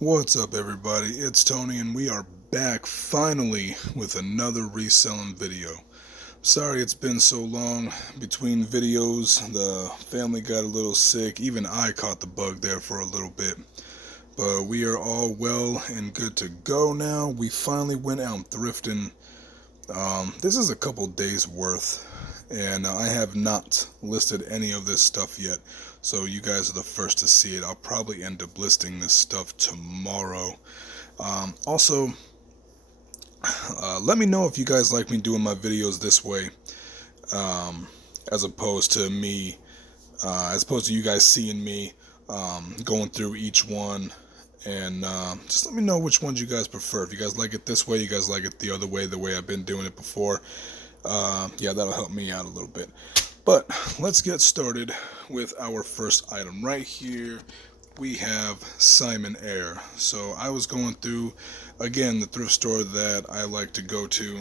What's up, everybody? It's Tony, and we are back finally with another reselling video. Sorry it's been so long between videos. The family got a little sick. Even I caught the bug there for a little bit. But we are all well and good to go now. We finally went out thrifting. This is a couple days worth, and I have not listed any of this stuff yet. So you guys are the first to see it. I'll probably end up listing this stuff tomorrow. Also, let me know if you guys like me doing my videos this way, um, as opposed to you guys seeing me going through each one. And just let me know which ones you guys prefer. If you guys like it this way, you guys like it the other way, the way I've been doing it before. Yeah, that'll help me out a little bit. But let's get started with our first item. Right here, we have Simon Air. So I was going through, again, the thrift store that I like to go to,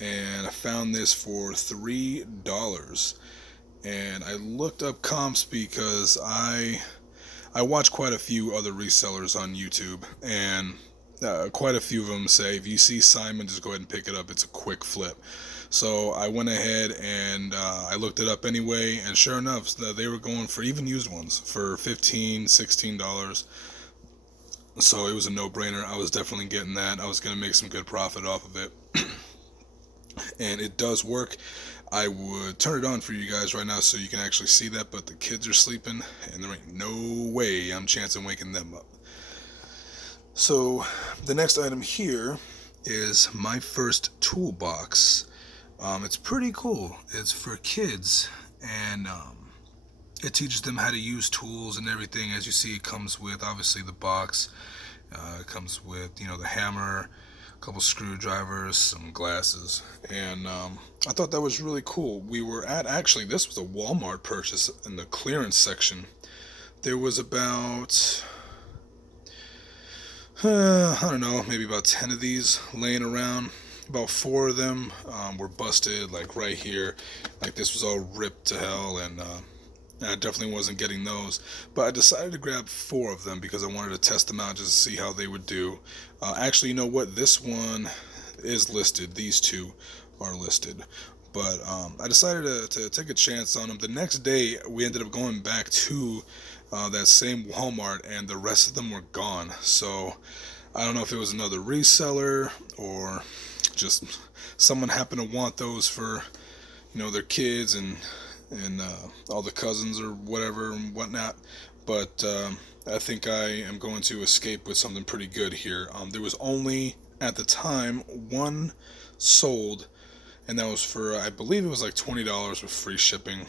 and I found this for $3. And I looked up comps because I watch quite a few other resellers on YouTube, and quite a few of them say if you see Simon, just go ahead and pick it up. It's a quick flip. So I went ahead and I looked it up anyway, and sure enough, they were going for even used ones for $15, $16. So it was a no-brainer. I was definitely getting that. I was going to make some good profit off of it. And it does work. I would turn it on for you guys right now so you can actually see that, but the kids are sleeping, and there ain't no way I'm chancing waking them up. So the next item here is my first toolbox. It's pretty cool. It's for kids, and it teaches them how to use tools and everything. As you see, it comes with obviously the box. It comes with the hammer, a couple screwdrivers, some glasses, and I thought that was really cool. We were at, actually, this was a Walmart purchase in the clearance section. There was about I don't know, maybe about 10 of these laying around. About 4 of them were busted, like right here. Like this was all ripped to hell, and I definitely wasn't getting those. But I decided to grab 4 of them because I wanted to test them out just to see how they would do. Actually, you know what? This one is listed. These 2 are listed. But I decided to take a chance on them. The next day, we ended up going back to that same Walmart, and the rest of them were gone. So I don't know if it was another reseller or just someone happened to want those for their kids and all the cousins or whatever and whatnot. But I think I am going to escape with something pretty good here. There was only at the time 1 sold, and that was for, I believe it was like $20 with free shipping.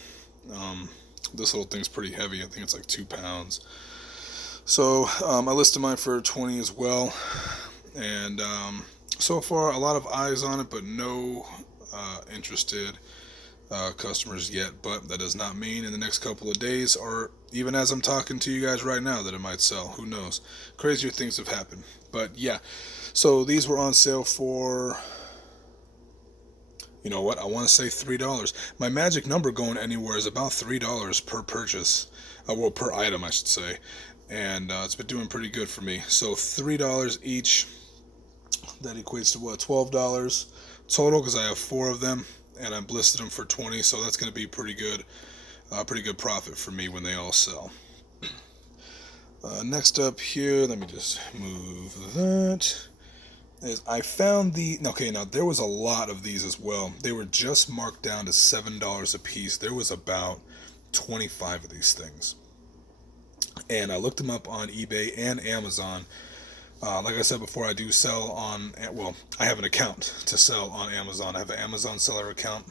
This little thing's pretty heavy. I think it's like 2 pounds. So I listed mine for 20 as well, and so far a lot of eyes on it, but no interested customers yet. But that does not mean in the next couple of days, or even as I'm talking to you guys right now, that it might sell. Who knows? Crazier things have happened. But yeah, so these were on sale for, you know what, I want to say $3. My magic number going anywhere is about $3 per purchase. Well, per item, I should say. And it's been doing pretty good for me. So $3 each. That equates to what, $12 total, because I have 4 of them, and I've listed them for 20. So that's going to be pretty good profit for me when they all sell. Next up here, let me just move that. I found okay, now there was a lot of these as well. They were just marked down to $7 a piece. There was about 25 of these things, and I looked them up on eBay and Amazon. Like I said before, I do sell on, well, I have an account to sell on Amazon. I have an Amazon seller account.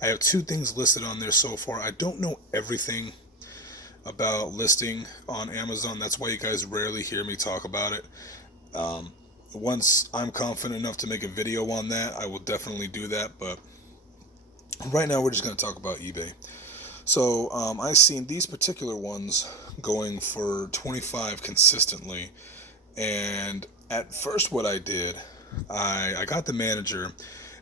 I have 2 things listed on there so far. I don't know everything about listing on Amazon. That's why you guys rarely hear me talk about it. Once I'm confident enough to make a video on that, I will definitely do that. But right now, we're just going to talk about eBay. So I've seen these particular ones going for 25 consistently. And at first what I did, I got the manager,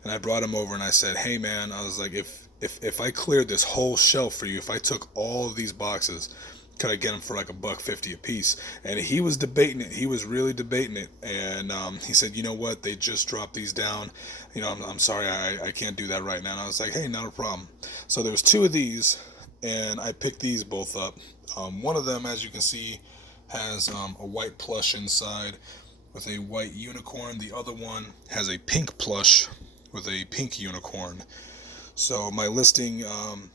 and I brought him over, and I said, hey man, I was like, if I cleared this whole shelf for you, if I took all of these boxes, could I get them for like $1.50 a piece? And he was debating it. He was really debating it. And he said, you know what? They just dropped these down. I'm sorry, I can't do that right now. And I was like, hey, not a problem. So there was two of these, and I picked these both up. One of them, as you can see, has a white plush inside with a white unicorn. The other one has a pink plush with a pink unicorn. So my listing on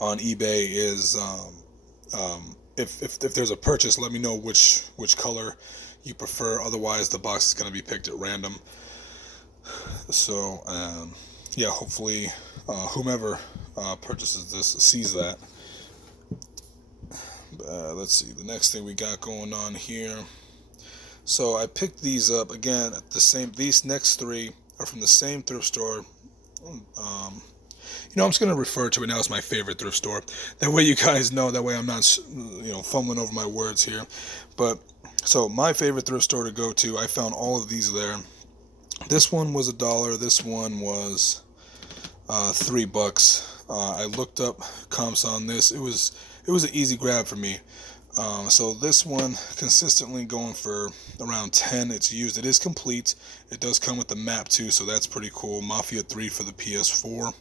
eBay is if there's a purchase, let me know which color you prefer. Otherwise, the box is going to be picked at random. So yeah, hopefully whomever purchases this sees that. Let's see, the next thing we got going on here. So I picked these up again at the same. These next three are from the same thrift store. I'm just going to refer to it now as my favorite thrift store. That way you guys know. That way I'm not, fumbling over my words here. But so my favorite thrift store to go to, I found all of these there. This one was $1. This one was $3. I looked up comps on this. It was an easy grab for me. So this one consistently going for around 10. It's used. It is complete. It does come with the map too, so that's pretty cool. Mafia 3 for the PS4.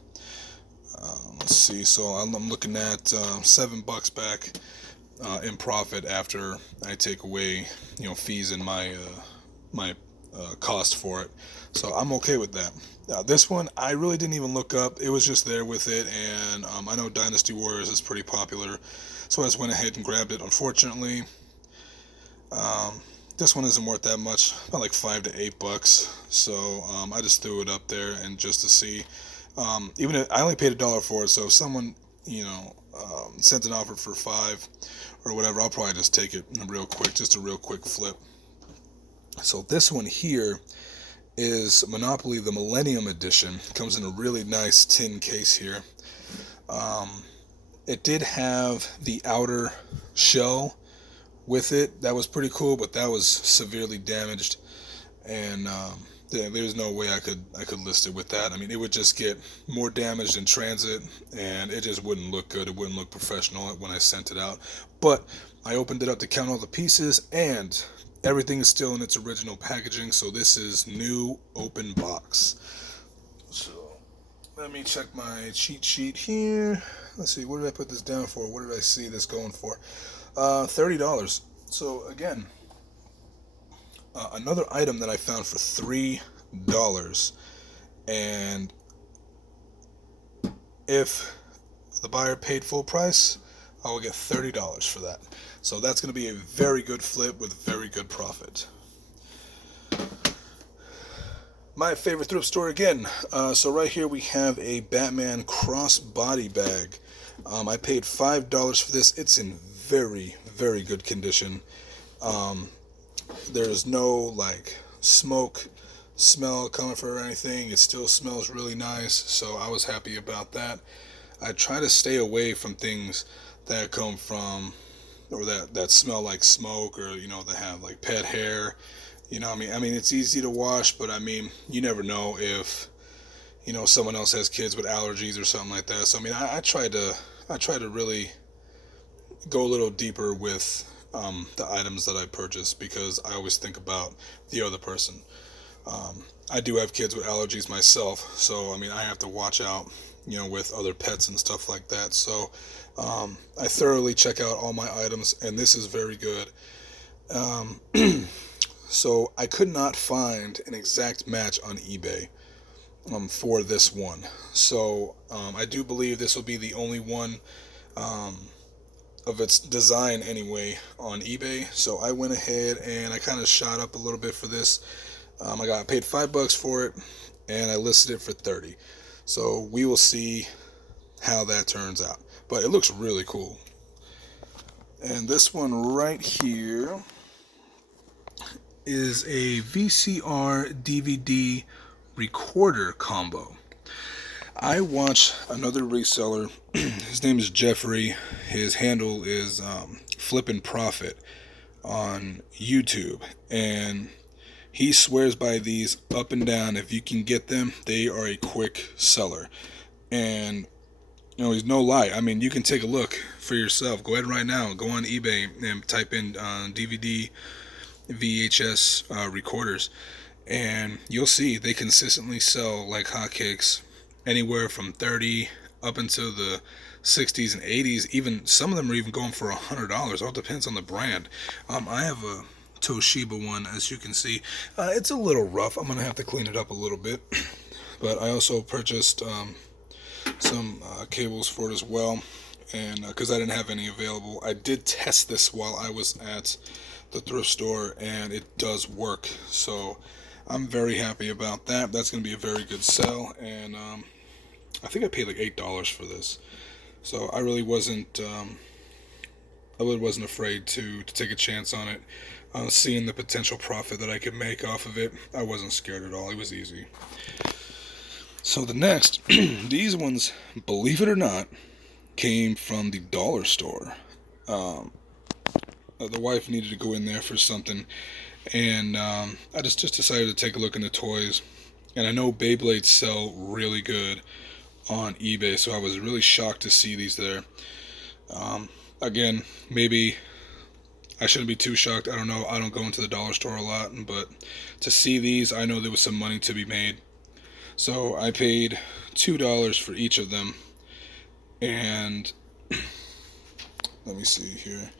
Let's see. So I'm looking at $7 back in profit after I take away fees and my cost for it. So I'm okay with that. This one I really didn't even look up. It was just there with it, and I know Dynasty Warriors is pretty popular, so I just went ahead and grabbed it. Unfortunately, this one isn't worth that much, about like $5 to $8. So I just threw it up there and just to see. Even if I only paid $1 for it, so if someone sent an offer for $5 or whatever, I'll probably just take it real quick, just a real quick flip. So this one here is Monopoly the Millennium Edition. Comes in a really nice tin case here. It did have the outer shell with it. That was pretty cool, but that was severely damaged, and there's no way I could list it with that. I mean, it would just get more damaged in transit, and it just wouldn't look good. It wouldn't look professional when I sent it out. But I opened it up to count all the pieces, and everything is still in its original packaging, so this is new open box. So let me check my cheat sheet here. Let's see, what did I put this down for? What did I see this going for? $30. So again, another item that I found for $3, and if the buyer paid full price, I will get $30 for that. So that's going to be a very good flip with very good profit. My favorite thrift store again. So right here we have a Batman crossbody bag. I paid $5 for this. It's in very, very good condition. There's no like smoke smell coming from it or anything. It still smells really nice, so I was happy about that. I try to stay away from things that come from or that smell like smoke, or that have like pet hair. I mean it's easy to wash, but I mean you never know if someone else has kids with allergies or something like that. So I mean I try to really go a little deeper with the items that I purchase, because I always think about the other person. I do have kids with allergies myself, so I mean I have to watch out with other pets and stuff like that. So I thoroughly check out all my items, and this is very good. So I could not find an exact match on eBay for this one. So I do believe this will be the only one of its design anyway on eBay. So I went ahead and I kind of shot up a little bit for this. I paid $5 for it, and I listed it for $30. So we will see how that turns out. But it looks really cool. And this one right here is a VCR DVD recorder combo. I watch another reseller. His name is Jeffrey. His handle is Flippin' Profit on YouTube, and he swears by these up and down. If you can get them, they are a quick seller. And You know, he's no lie. I mean, you can take a look for yourself. Go ahead right now. Go on eBay and type in DVD VHS recorders, and you'll see they consistently sell like hotcakes, anywhere from 30 up into the 60s and 80s. Even some of them are even going for $100. All depends on the brand. I have a Toshiba one, as you can see. It's a little rough. I'm gonna have to clean it up a little bit. But I also purchased some cables for it as well, and because I didn't have any available, I did test this while I was at the thrift store, and it does work. So I'm very happy about that. That's going to be a very good sell, and I think I paid like $8 for this. So I really wasn't afraid to take a chance on it. Seeing the potential profit that I could make off of it, I wasn't scared at all. It was easy. So the next, these ones, believe it or not, came from the dollar store. The wife needed to go in there for something, and I just decided to take a look in the toys. And I know Beyblades sell really good on eBay, so I was really shocked to see these there. Again, maybe I shouldn't be too shocked. I don't know. I don't go into the dollar store a lot, but to see these, I know there was some money to be made. So I paid $2 for each of them, and let me see here.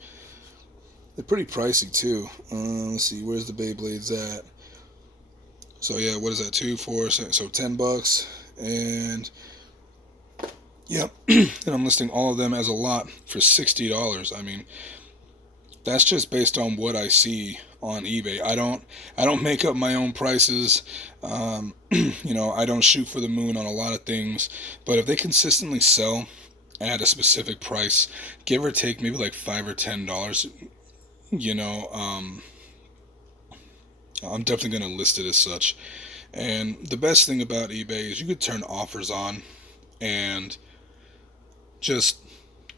They're pretty pricey too. Let's see, where's the Beyblades at? So yeah, what is that? 2, 4, so $10, and yep. And I'm listing all of them as a lot for $60. I mean, that's just based on what I see on eBay. I don't make up my own prices. You know, I don't shoot for the moon on a lot of things, but if they consistently sell at a specific price, give or take maybe like $5 or $10, you know, I'm definitely going to list it as such. And the best thing about eBay is you could turn offers on and just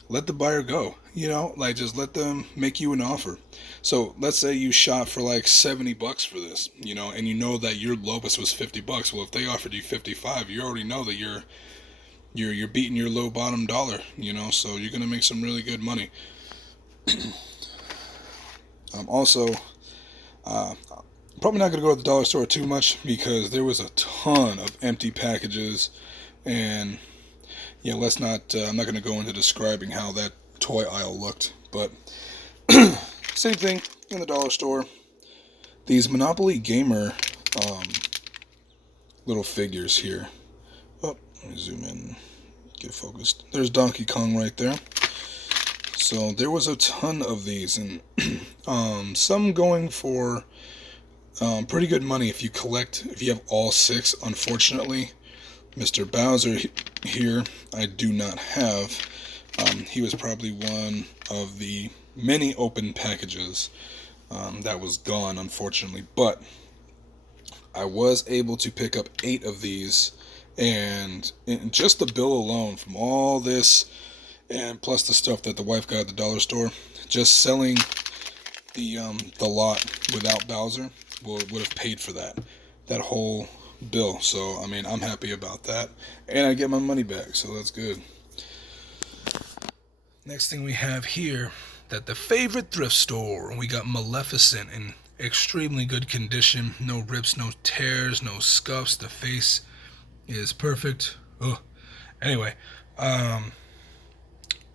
let the buyer go, you know, like just let them make you an offer. So let's say you shot for like $70 for this, you know, and you know that your lowest was $50. Well, if they offered you 55, you already know that you're beating your low bottom dollar, you know, so you're gonna make some really good money. Also, probably not gonna go to the dollar store too much because there was a ton of empty packages, and yeah, let's not. I'm not gonna go into describing how that toy aisle looked, but same thing in the dollar store. These Monopoly Gamer little figures here. Oh, let me zoom in, get focused. There's Donkey Kong right there. So there was a ton of these, and some going for pretty good money if you have all 6. Unfortunately, Mr. Bowser here, I do not have. He was probably one of the many open packages that was gone, unfortunately. But I was able to pick up 8 of these, and just the bill alone from all this, and plus the stuff that the wife got at the dollar store, just selling the lot without Bowser would have paid for that whole bill. So I mean, I'm happy about that, and I get my money back, so that's good. Next thing we have here, that the favorite thrift store, we got Maleficent in extremely good condition, no rips, no tears, no scuffs. The face is perfect. Oh, anyway,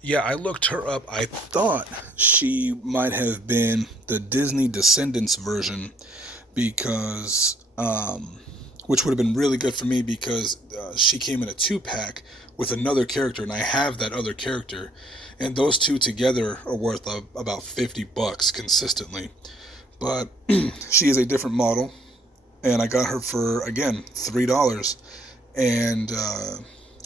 yeah, I looked her up. I thought she might have been the Disney Descendants version, because which would have been really good for me, because she came in a 2-pack with another character, and I have that other character, and those two together are worth about $50 consistently. But she is a different model, and I got her for, again, $3, and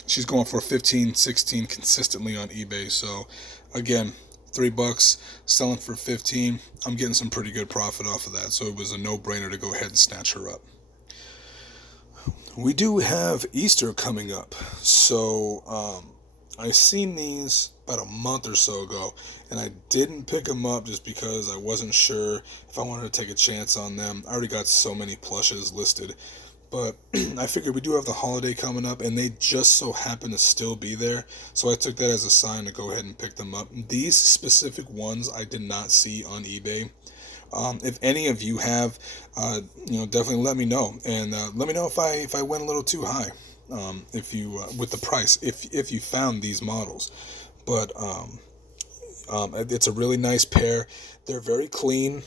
she's going for 15, 16 consistently on eBay. So again, $3 selling for 15. I'm getting some pretty good profit off of that, so it was a no-brainer to go ahead and snatch her up. We do have Easter coming up, so I seen these about a month or so ago, and I didn't pick them up just because I wasn't sure if I wanted to take a chance on them. I already got so many plushes listed But I figured we do have the holiday coming up, and they just so happen to still be there. So I took that as a sign to go ahead and pick them up. These specific ones I did not see on eBay. If any of you have, definitely let me know, and let me know if I went a little too high, if you with the price, if you found these models. But it's a really nice pair. They're very clean.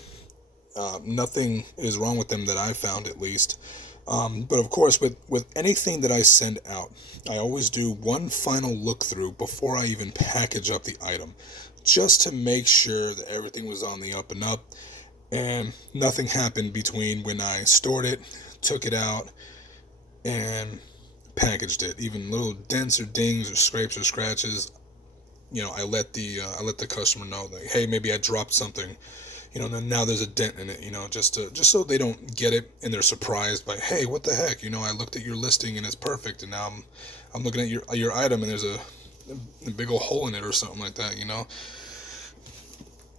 Nothing is wrong with them that I found, at least. But of course, with anything that I send out, I always do one final look through before I even package up the item, just to make sure that everything was on the up and up, and nothing happened between when I stored it, took it out, and packaged it. Even little dents or dings or scrapes or scratches, I let the customer know that, hey, maybe I dropped something. Now there's a dent in it, just so they don't get it and they're surprised by, hey, what the heck, I looked at your listing and it's perfect, and now I'm looking at your item and there's a big old hole in it or something like that.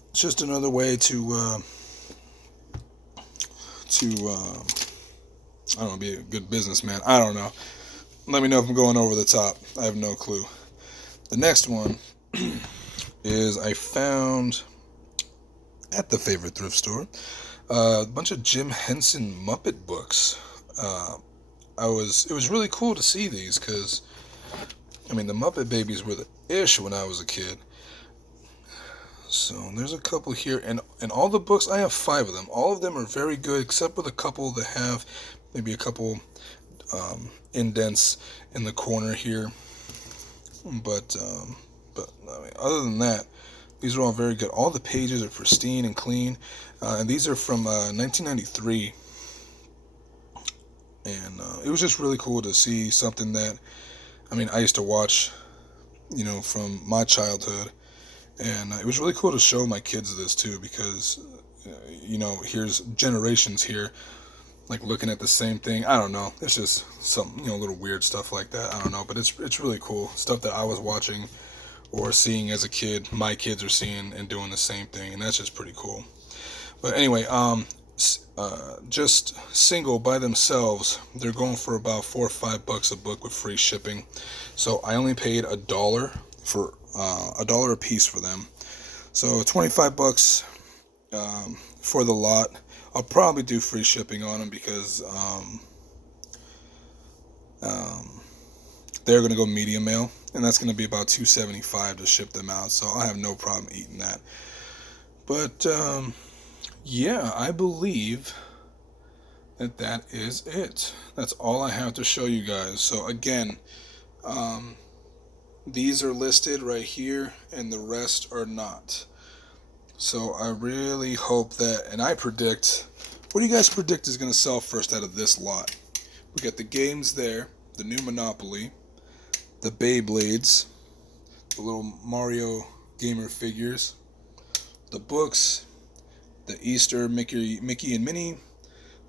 It's just another way to I don't know, be a good businessman. I don't know. Let me know if I'm going over the top. I have no clue. The next one is I found at the favorite thrift store a bunch of Jim Henson Muppet Books. It was really cool to see these, because the Muppet Babies were the ish when I was a kid. So there's a couple here, and all the books, I have 5 of them. All of them are very good, except with a couple that have maybe a couple indents in the corner here. But other than that, these are all very good. All the pages are pristine and clean, and these are from 1993. And it was just really cool to see something that, I used to watch, from my childhood. And it was really cool to show my kids this too, because, here's generations here, like looking at the same thing. I don't know. It's just some, little weird stuff like that. I don't know, but it's really cool stuff that I was watching or seeing as a kid. My kids are seeing and doing the same thing, and that's just pretty cool. But anyway, just single by themselves, they're going for about $4 or $5 a book with free shipping. So I only paid $1 for $1 a piece for them. So $25 for the lot. I'll probably do free shipping on them, because they're going to go medium mail, and that's going to be about $2.75 to ship them out. So I have no problem eating that. But yeah, I believe that is it. That's all I have to show you guys. So again, these are listed right here, and the rest are not. So I really hope that, and I predict, what do you guys predict is going to sell first out of this lot? We got the games there, the new Monopoly, the Beyblades, the little Mario gamer figures, the books, the Easter Mickey and Minnie,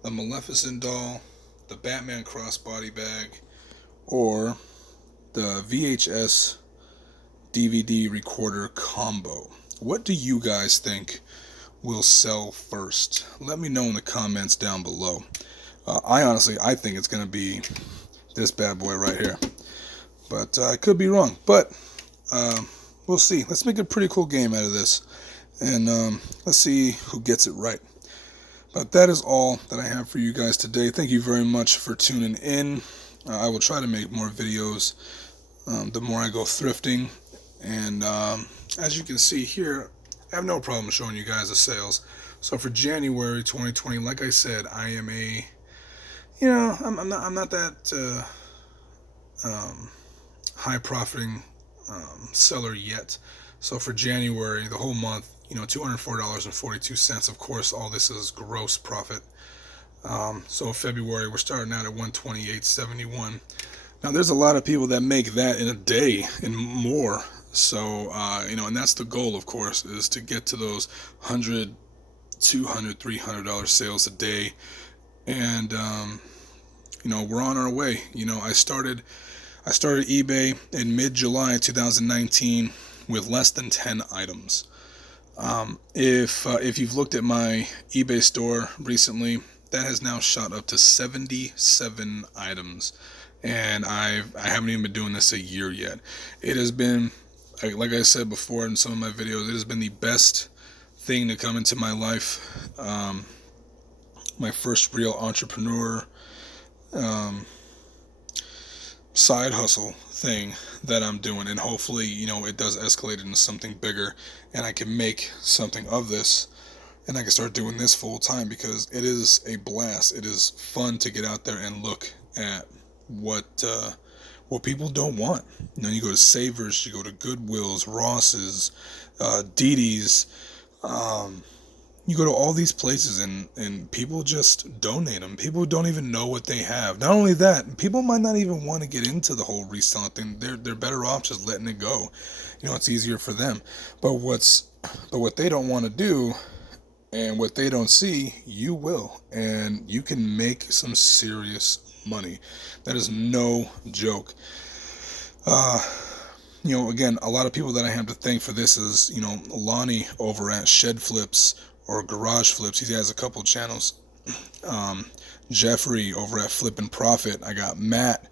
the Maleficent doll, the Batman crossbody bag, or the VHS DVD recorder combo. What do you guys think will sell first? Let me know in the comments down below. I think it's going to be this bad boy right here. But I could be wrong. But we'll see. Let's make a pretty cool game out of this. And let's see who gets it right. But that is all that I have for you guys today. Thank you very much for tuning in. I will try to make more videos the more I go thrifting. And as you can see here, I have no problem showing you guys the sales. So for January 2020, like I said, I am I'm not that high profiting seller yet. So for January, the whole month, $204.42. Of course, all this is gross profit. So February, we're starting out at $128.71. Now, there's a lot of people that make that in a day and more. So, and that's the goal, of course, is to get to those $100, $200, $300 sales a day. And, we're on our way. I started eBay in mid-July 2019 with less than 10 items. If you've looked at my eBay store recently, that has now shot up to 77 items, and I haven't even been doing this a year yet. It has been, like I said before in some of my videos, it has been the best thing to come into my life. My first real entrepreneur side hustle thing that I'm doing, and hopefully, it does escalate into something bigger, and I can make something of this, and I can start doing this full time, because it is a blast. It is fun to get out there and look at what people don't want. You go to Savers, you go to Goodwills, Ross's, Didi's, you go to all these places, and people just donate them. People don't even know what they have. Not only that, people might not even want to get into the whole reselling thing. They're better off just letting it go. It's easier for them. But what they don't want to do, and what they don't see, you will, and you can make some serious money. That is no joke. Again, a lot of people that I have to thank for this is, Lonnie over at Shed Flips or Garage Flips. He has a couple channels. Jeffrey over at Flip and Profit. I got Matt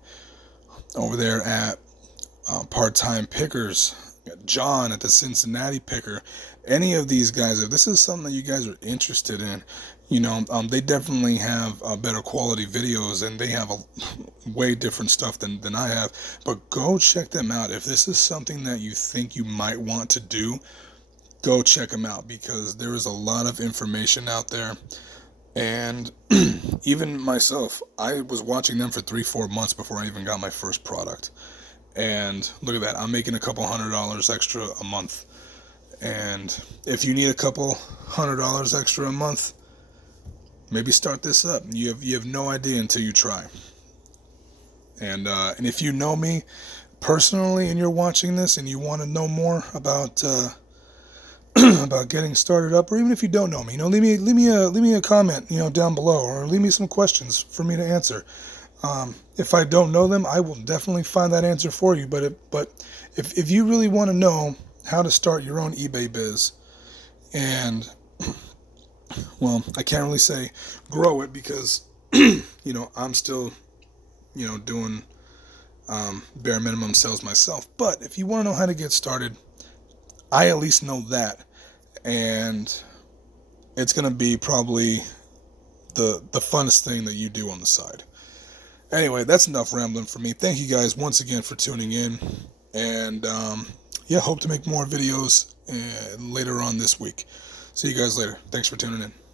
over there at Part-Time Pickers. I got John at the Cincinnati Picker. Any of these guys, if this is something that you guys are interested in, they definitely have better quality videos, and they have a way different stuff than I have. But go check them out. If this is something that you think you might want to do, go check them out, because there is a lot of information out there. And even myself, I was watching them for 3-4 months before I even got my first product. And look at that, I'm making a couple $100 extra a month. And if you need a couple $100 extra a month, maybe start this up. You have no idea until you try. And if you know me personally and you're watching this and you want to know more about about getting started up, or even if you don't know me, leave me a comment, down below, or leave me some questions for me to answer. If I don't know them, I will definitely find that answer for you. But if you really want to know how to start your own eBay biz, and well, I can't really say grow it, because I'm still doing bare minimum sales myself. But if you want to know how to get started, I at least know that, and it's going to be probably the funnest thing that you do on the side. Anyway, that's enough rambling for me. Thank you guys once again for tuning in, and hope to make more videos later on this week. See you guys later. Thanks for tuning in.